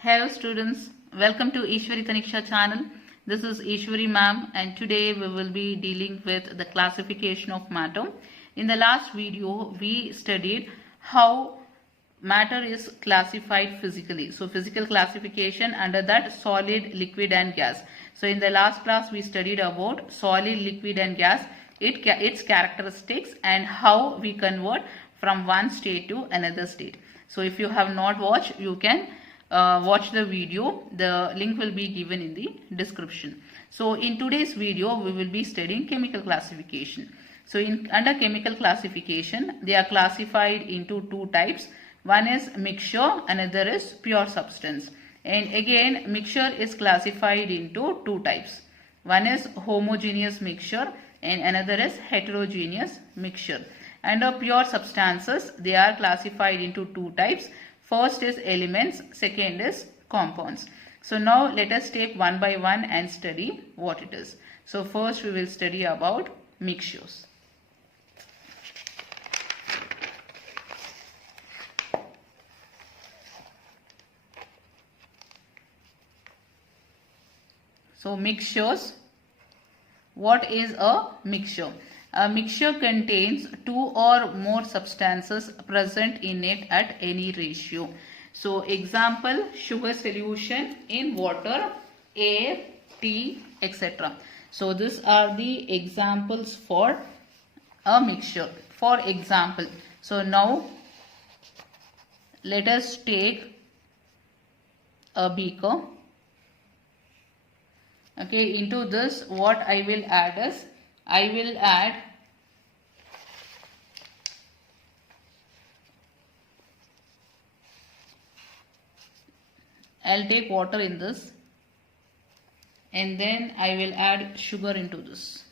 Hello students, welcome to Ishwari Taniksha channel. This is Ishwari ma'am and today we will be dealing with the classification of matter. In the last video we studied how matter is classified physically. So physical classification under that solid, liquid and gas. So in the last class we studied about solid, liquid and gas, its characteristics and how we convert from one state to another state. So if you have not watched, you can watch the video. The link will be given in the description. So in today's video we will be studying chemical classification. So under chemical classification they are classified into two types. One is mixture, another is pure substance. And again mixture is classified into two types. One is homogeneous mixture and another is heterogeneous mixture. Under pure substances they are classified into two types. First is elements, second is compounds. So now let us take one by one and study what it is. So first we will study about mixtures. So mixtures. What is a mixture? A mixture contains two or more substances present in it at any ratio. So example, sugar solution in water, air, tea, etc. So these are the examples for a mixture. For example, so now let us take a beaker. Okay, into this what I will add is, I will add I'll take water in this and then I will add sugar into this.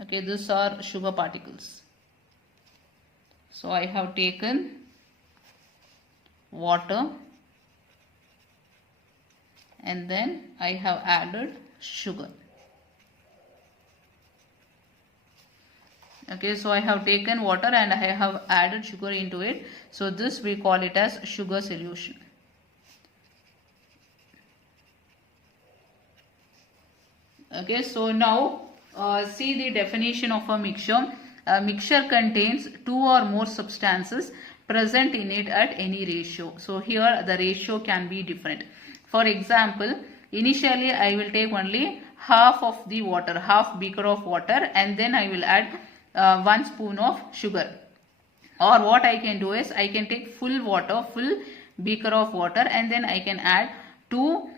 Okay, these are sugar particles. So I have taken water and then I have added sugar. Okay, so I have taken water and I have added sugar into it. So this we call it as sugar solution. Okay, so now see the definition of a mixture. A mixture contains two or more substances present in it at any ratio. So here the ratio can be different. For example, initially I will take only half of the water, half beaker of water, and then I will add 1 spoon of sugar. Or what I can do is I can take full water, full beaker of water, and then I can add 2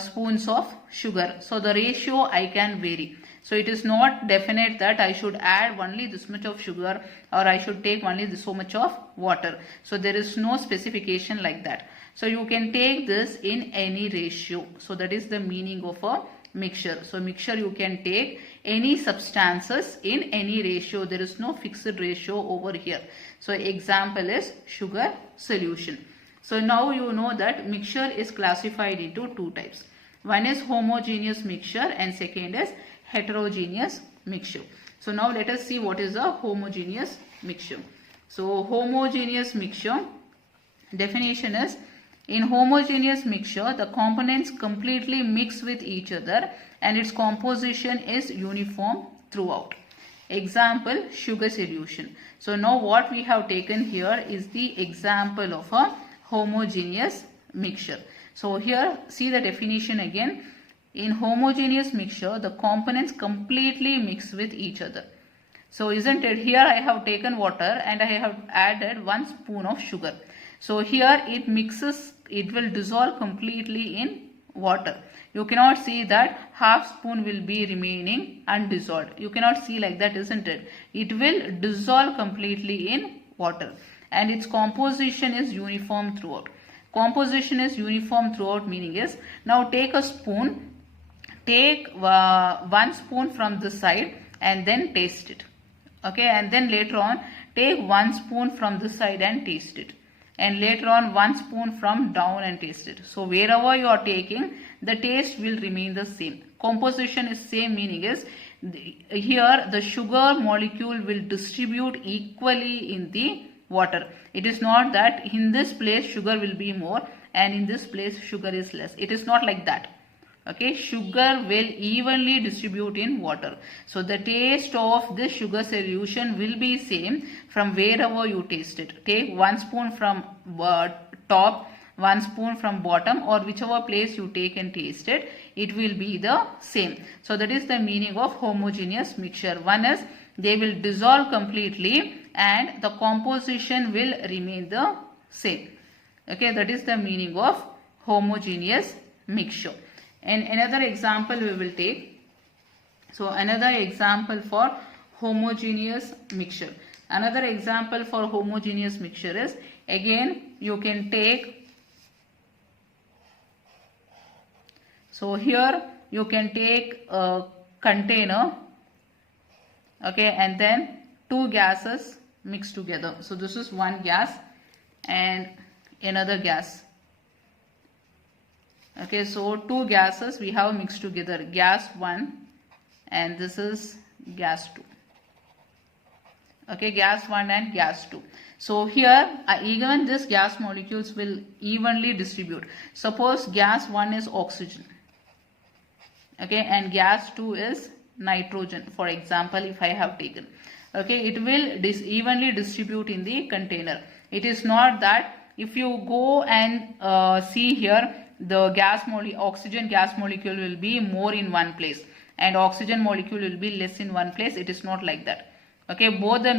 spoons of sugar. So the ratio I can vary. So it is not definite that I should add only this much of sugar or I should take only so much of water. So there is no specification like that. So you can take this in any ratio. So that is the meaning of a mixture. So mixture you can take any substances in any ratio. There is no fixed ratio over here. So example is sugar solution. So now you know that mixture is classified into two types. One is homogeneous mixture and second is heterogeneous mixture. So now let us see what is a homogeneous mixture. So homogeneous mixture definition is, in homogeneous mixture the components completely mix with each other and its composition is uniform throughout. Example, sugar solution. So now what we have taken here is the example of a homogeneous mixture. So here see the definition again. In homogeneous mixture the components completely mix with each other. So isn't it, here I have taken water and I have added 1 spoon of sugar. So here it mixes, it will dissolve completely in water. You cannot see that half spoon will be remaining undissolved. You cannot see like that, isn't it? It will dissolve completely in water and its composition is uniform throughout. Composition is uniform throughout meaning is, now take a spoon, take 1 spoon from this side and then taste it. Okay, and then later on take 1 spoon from this side and taste it. And later on 1 spoon from down and taste it. So wherever you are taking, the taste will remain the same. Composition is same meaning is, here the sugar molecule will distribute equally in the water. It is not that in this place sugar will be more and in this place sugar is less. It is not like that. Okay, sugar will evenly distribute in water. So the taste of this sugar solution will be same from wherever you taste it. Take 1 spoon from top, 1 spoon from bottom, or whichever place you take and taste it, it will be the same. So that is the meaning of homogeneous mixture. One is they will dissolve completely and the composition will remain the same. Okay, that is the meaning of homogeneous mixture. And another example we will take. So another example for homogeneous mixture. Another example for homogeneous mixture is, again you can take, so here you can take a container, okay, and then 2 gases mixed together. So this is one gas and another gas. Okay, so 2 gases we have mixed together, gas 1 and this is gas 2. Okay, gas 1 and gas 2. So here even this gas molecules will evenly distribute. Suppose gas 1 is oxygen, okay, and gas 2 is nitrogen, for example, if I have taken. Okay, it will evenly distribute in the container. It is not that if you go and see here, the oxygen gas molecule will be more in one place and oxygen molecule will be less in one place. It is not like that. Okay, both the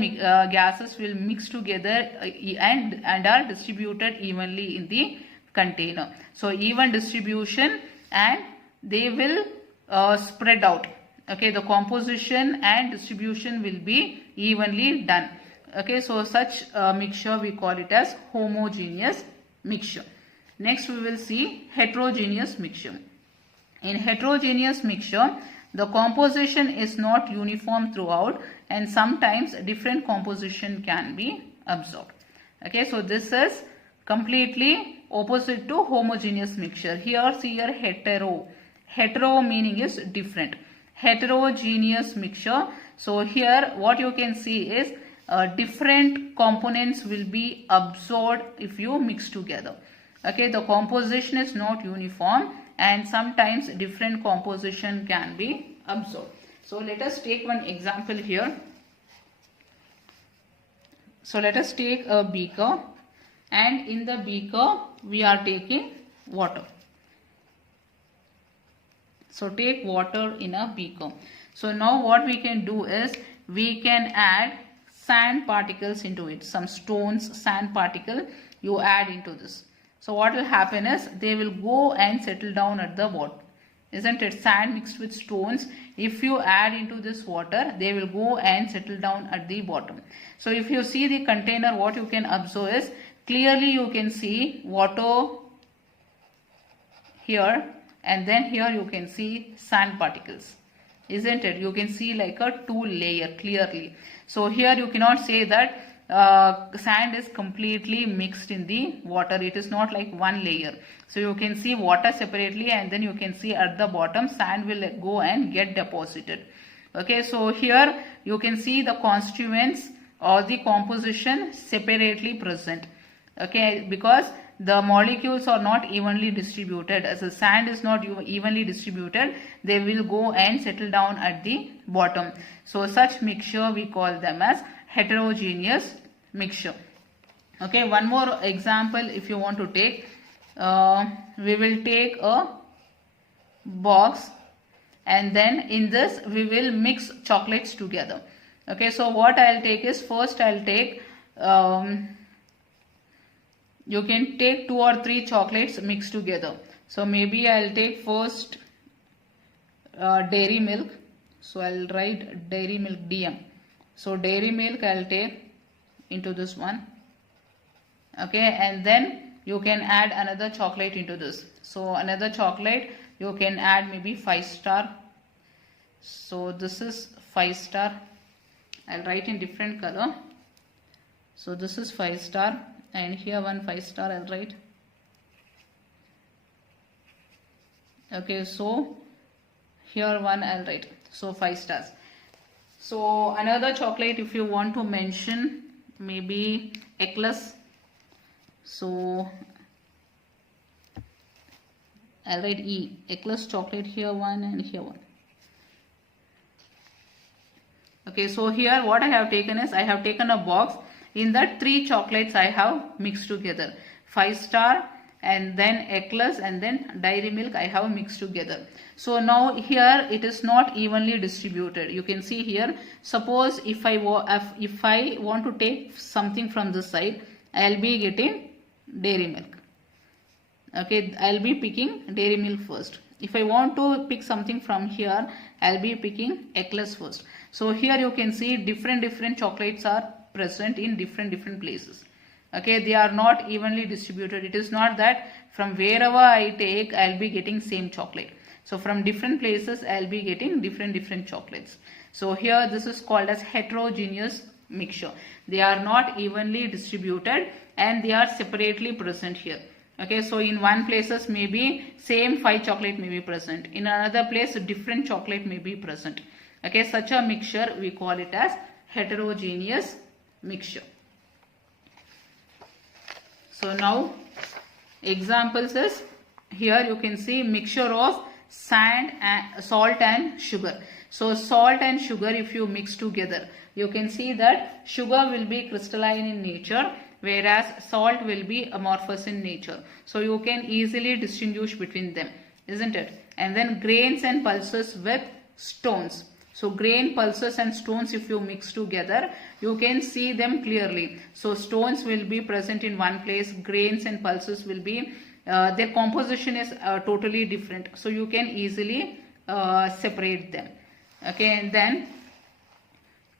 gases will mix together and are distributed evenly in the container. So even distribution and they will spread out. Okay, the composition and distribution will be evenly done. Okay, so such mixture we call it as homogeneous mixture. Next we will see heterogeneous mixture. In heterogeneous mixture, the composition is not uniform throughout and sometimes different composition can be absorbed. Okay, so this is completely opposite to homogeneous mixture. Here see here hetero. Hetero meaning is different. Heterogeneous mixture. So here what you can see is different components will be absorbed if you mix together. Okay, the composition is not uniform and sometimes different composition can be absorbed. So let us take one example here. So let us take a beaker and in the beaker we are taking water. So take water in a beaker. So now what we can do is we can add sand particles into it. Some stones, sand particle you add into this. So what will happen is they will go and settle down at the bottom. Isn't it? Sand mixed with stones. If you add into this water, they will go and settle down at the bottom. So if you see the container, what you can observe is clearly you can see water here and then here you can see sand particles. Isn't it? You can see like a 2 layer clearly. So here you cannot say that sand is completely mixed in the water. It is not like one layer. So you can see water separately and then you can see at the bottom sand will go and get deposited. Okay, so here you can see the constituents or the composition separately present. Okay, because the molecules are not evenly distributed. As the sand is not evenly distributed, they will go and settle down at the bottom. So such mixture we call them as heterogeneous mixture. Okay, one more example if you want to take, we will take a box and then in this we will mix chocolates together. Okay, so what I'll take is, first I'll take you can take 2 or 3 chocolates mixed together. So maybe I'll take first dairy milk. So I'll write dairy milk DM. So dairy milk I'll take into this one. Okay, and then you can add another chocolate into this. So another chocolate you can add maybe 5 star. So this is 5 star. I'll write in different color. So this is 5 star and here one 5 star I'll write. Okay, so here one I'll write. So 5 stars. So another chocolate if you want to mention, maybe Eclus. So I'll write E. Eclus chocolate, here one and here one. Okay, so here what I have taken is, I have taken a box. In that 3 chocolates I have mixed together. 5 star and then Eclus and then Dairy Milk I have mixed together. So now here it is not evenly distributed. You can see here, suppose if I want to take something from this side, I'll be getting Dairy Milk. Okay, I'll be picking Dairy Milk first. If I want to pick something from here, I'll be picking Eclus first. So here you can see different chocolates are present in different places. Okay, they are not evenly distributed. It is not that from wherever I take, I'll be getting same chocolate. So from different places, I'll be getting different chocolates. So here this is called as heterogeneous mixture. They are not evenly distributed and they are separately present here. Okay, so in one places maybe same 5 chocolate may be present. In another place different chocolate may be present. Okay, such a mixture we call it as heterogeneous mixture. So now examples is, here you can see mixture of sand and salt and sugar. So salt and sugar, if you mix together, you can see that sugar will be crystalline in nature, whereas salt will be amorphous in nature. So you can easily distinguish between them, isn't it? And then grains and pulses with stones. So grain, pulses and stones, if you mix together, you can see them clearly. So stones will be present in one place, grains and pulses will be, their composition is totally different. So you can easily separate them. Okay, and then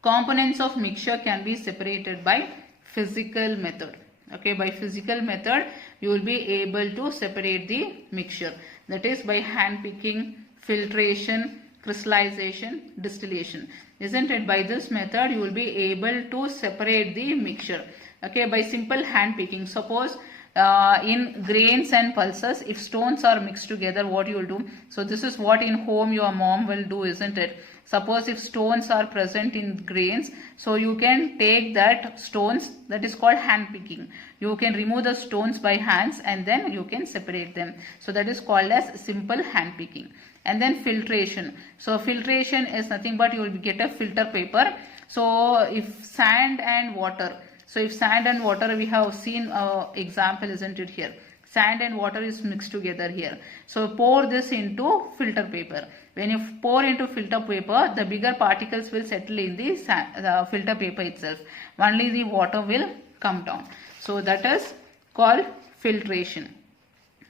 components of mixture can be separated by physical method. Okay, by physical method, you will be able to separate the mixture. That is by hand picking, filtration, crystallization, distillation, isn't it? By this method you will be able to separate the mixture. Okay, by simple hand picking, suppose in grains and pulses, if stones are mixed together, what you will do? So this is what in home your mom will do, isn't it? Suppose if stones are present in grains, so you can take that stones, that is called hand picking. You can remove the stones by hands and then you can separate them. So that is called as simple hand picking. And then filtration. So filtration is nothing but you will get a filter paper. So if sand and water, so if sand and water, we have seen example, isn't it here? Sand and water is mixed together here. So pour this into filter paper. When you pour into filter paper, the bigger particles will settle in the filter paper itself. Only the water will come down. So that is called filtration.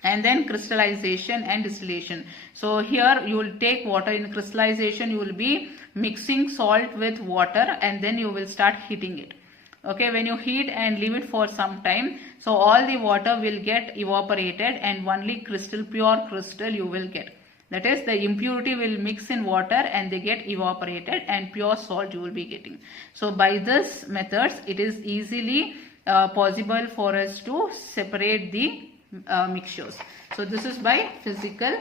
And then crystallization and distillation. So here you will take water. In crystallization you will be mixing salt with water and then you will start heating it. Okay, when you heat and leave it for some time, so all the water will get evaporated and only crystal, pure crystal you will get. That is, the impurity will mix in water and they get evaporated and pure salt you will be getting. So by this methods, it is easily possible for us to separate the mixtures. So this is by physical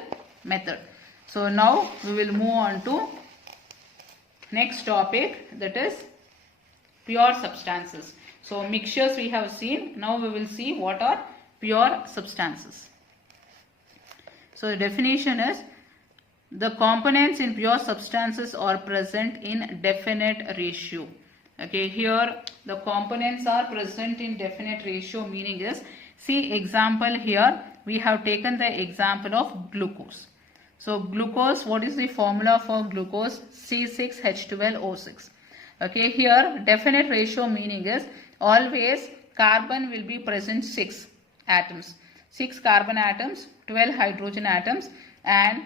method. So now we will move on to next topic, that is pure substances. So mixtures we have seen. Now we will see what are pure substances. So the definition is, the components in pure substances are present in definite ratio. Okay, here the components are present in definite ratio, meaning is, see example here, we have taken the example of glucose. So glucose, what is the formula for glucose? C6H12O6. Okay, here definite ratio meaning is, always carbon will be present 6 atoms. 6 carbon atoms, 12 hydrogen atoms and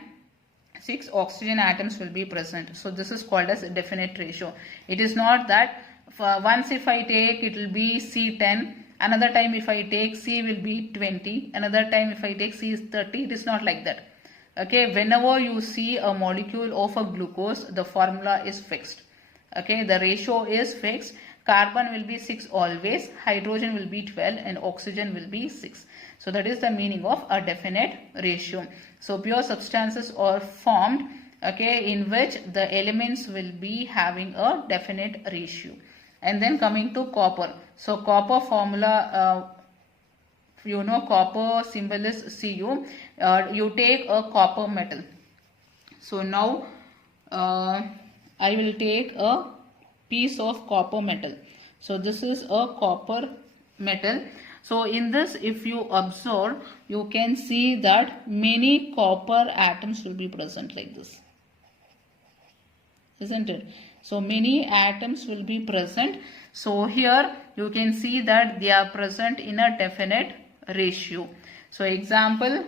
6 oxygen atoms will be present. So this is called as a definite ratio. It is not that once if I take it will be C10, another time if I take C will be 20, another time if I take C is 30. It is not like that. Okay, whenever you see a molecule of a glucose, the formula is fixed. Okay, the ratio is fixed. Carbon will be 6 always, hydrogen will be 12 and oxygen will be 6. So that is the meaning of a definite ratio. So pure substances are formed, okay, in which the elements will be having a definite ratio. And then coming to copper. So copper formula, copper symbol is Cu. You take a copper metal. So now I will take a piece of copper metal. So this is a copper metal. So in this, if you observe, you can see that many copper atoms will be present like this, isn't it? So many atoms will be present. So here you can see that they are present in a definite ratio. So example,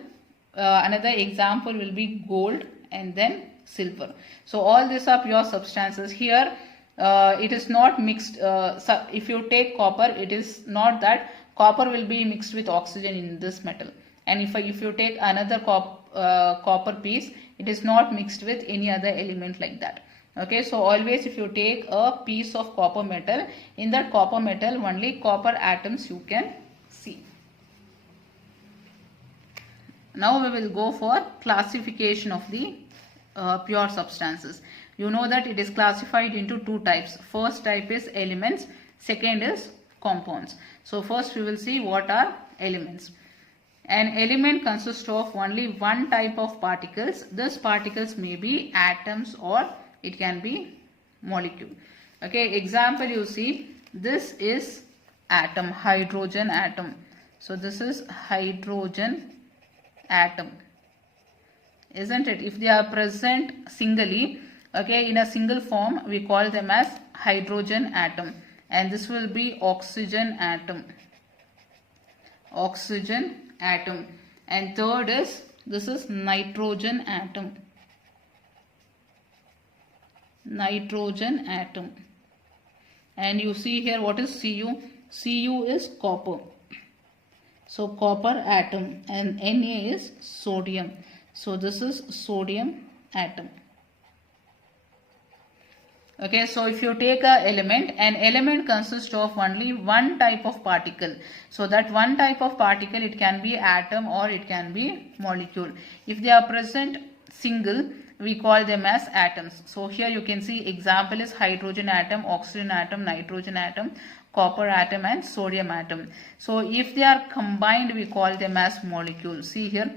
another example will be gold and then silver. So all these are pure substances. Here it is not mixed. So if you take copper, it is not that copper will be mixed with oxygen in this metal. And if you take another copper piece, it is not mixed with any other element like that. Okay, so always if you take a piece of copper metal, in that copper metal only copper atoms you can see. Now we will go for classification of the pure substances. You know that it is classified into two types. First type is elements, second is compounds. So first we will see what are elements. An element consists of only one type of particles. These particles may be atoms or it can be molecule. Okay, example you see, this is atom, hydrogen atom. So this is hydrogen atom, isn't it? If they are present singly, okay, in a single form, we call them as hydrogen atom. And this will be oxygen atom. Oxygen atom. And third is, this is nitrogen atom. Nitrogen atom. And you see here what is Cu? Cu is copper. So copper atom, and Na is sodium. So this is sodium atom. Okay, so if you take an element consists of only one type of particle. So that one type of particle, it can be atom or it can be molecule. If they are present single, we call them as atoms. So here you can see example is hydrogen atom, oxygen atom, nitrogen atom, copper atom and sodium atom. So if they are combined, we call them as molecules. See here,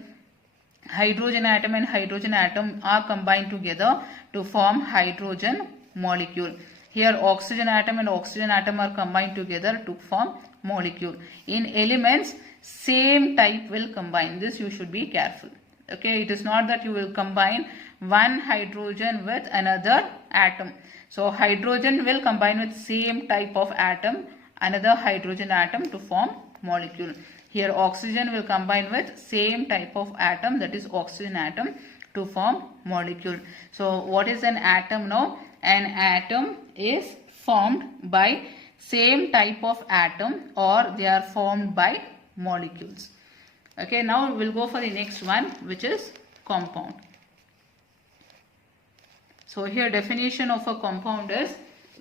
hydrogen atom and hydrogen atom are combined together to form hydrogen molecule. Here oxygen atom and oxygen atom are combined together to form molecule. In elements, same type will combine. This you should be careful. Okay, it is not that you will combine one hydrogen with another atom. So hydrogen will combine with same type of atom, another hydrogen atom to form molecule. Here oxygen will combine with same type of atom, that is oxygen atom, to form molecule. So what is an atom now? An atom is formed by same type of atom or they are formed by molecules. Okay, now we will go for the next one, which is compound. So here definition of a compound is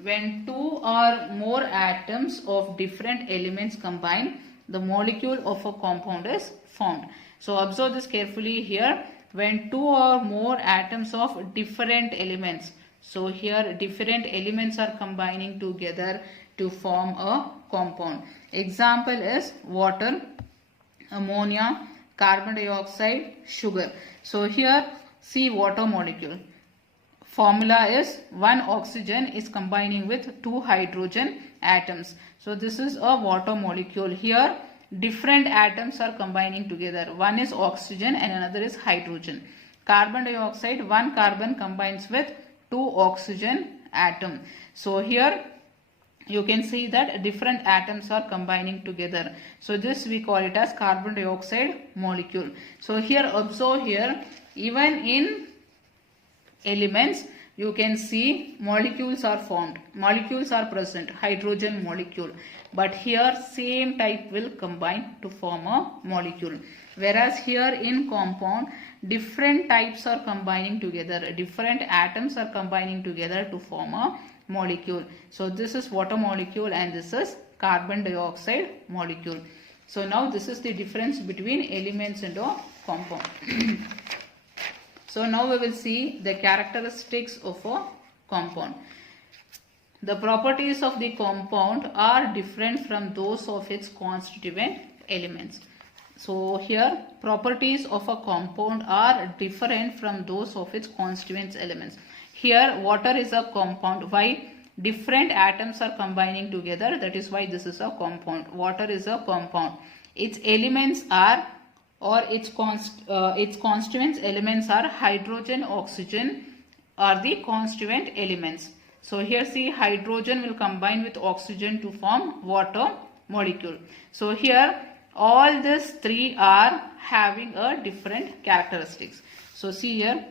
when two or more atoms of different elements combine, the molecule of a compound is formed. So observe this carefully here. When two or more atoms of different elements, so here different elements are combining together to form a compound. Example is water, ammonia, carbon dioxide, sugar. So here see water molecule. Formula is one oxygen is combining with two hydrogen atoms. So this is a water molecule. Here different atoms are combining together. One is oxygen and another is hydrogen. Carbon dioxide, one carbon combines with two oxygen atom. So here you can see that different atoms are combining together. So this we call it as carbon dioxide molecule. So here observe here, even in elements you can see molecules are formed. Molecules are present, hydrogen molecule. But here same type will combine to form a molecule. Whereas here in compound, different types are combining together. Different atoms are combining together to form a molecule. So this is water molecule and this is carbon dioxide molecule. So now this is the difference between elements and a compound. So now we will see the characteristics of a compound. The properties of the compound are different from those of its constituent elements. So here properties of a compound are different from those of its constituent elements. Here water is a compound. Why? Different atoms are combining together. That is why this is a compound. Water is a compound. Its elements are, or its constituent elements are hydrogen, oxygen are the constituent elements. So here see, hydrogen will combine with oxygen to form water molecule. So here all these three are having a different characteristics. So see here,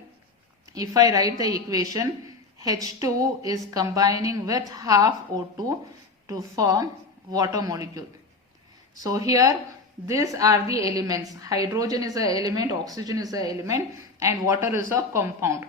if I write the equation, H2 is combining with half O2 to form water molecule. So here these are the elements. Hydrogen is an element, oxygen is an element, and water is a compound.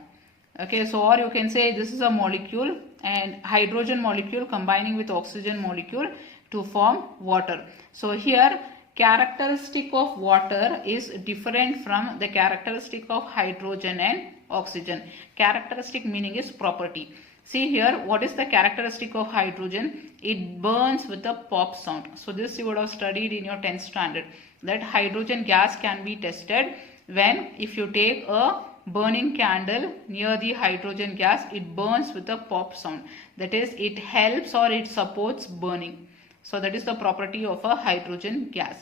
Okay, so or you can say this is a molecule and hydrogen molecule combining with oxygen molecule to form water. So here characteristic of water is different from the characteristic of hydrogen and oxygen. Characteristic meaning is property. See here, what is the characteristic of hydrogen? It burns with a pop sound. So this you would have studied in your 10th standard, that hydrogen gas can be tested when if you take a burning candle near the hydrogen gas, it burns with a pop sound. That is, it helps or it supports burning. So that is the property of a hydrogen gas.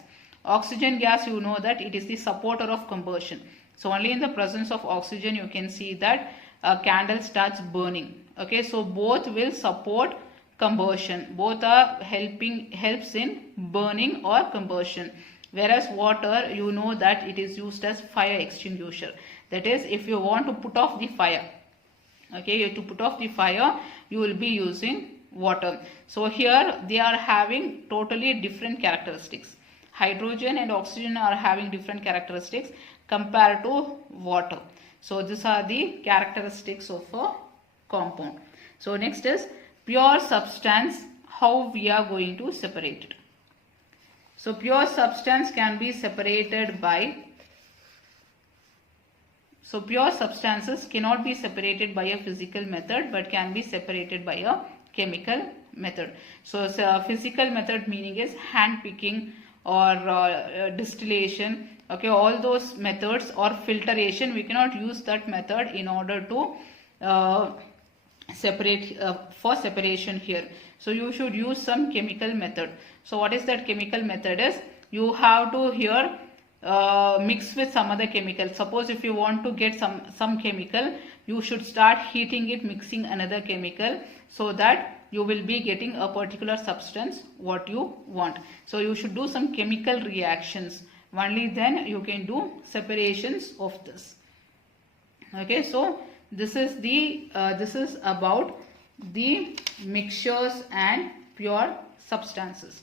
Oxygen gas, you know that it is the supporter of combustion. So only in the presence of oxygen you can see that a candle starts burning. Okay, so both will support combustion. Both are helps in burning or combustion. Whereas water, you know that it is used as fire extinguisher. That is, if you want to put off the fire, okay, to put off the fire, you will be using water. So here they are having totally different characteristics. Hydrogen and oxygen are having different characteristics compared to water. So these are the characteristics of a compound. So next is pure substance, how we are going to separate it. So pure substance can be separated by, so pure substances cannot be separated by a physical method but can be separated by a chemical method. So physical method meaning is hand picking or distillation. Okay, all those methods, or filtration, we cannot use that method in order to separate for separation here. So you should use some chemical method. So what is that chemical method is, you have to here mix with some other chemical. Suppose if you want to get some chemical, you should start heating it, mixing another chemical, so that you will be getting a particular substance what you want. So you should do some chemical reactions. Only then you can do separations of this. Okay, so this is the this is about the mixtures and pure substances.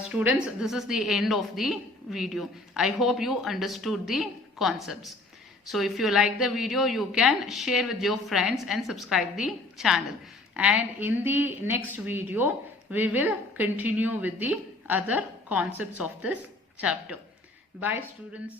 Students, this is the end of the video. I hope you understood the concepts. So if you like the video, you can share with your friends and subscribe the channel. And in the next video, we will continue with the other concepts of this chapter. Bye students.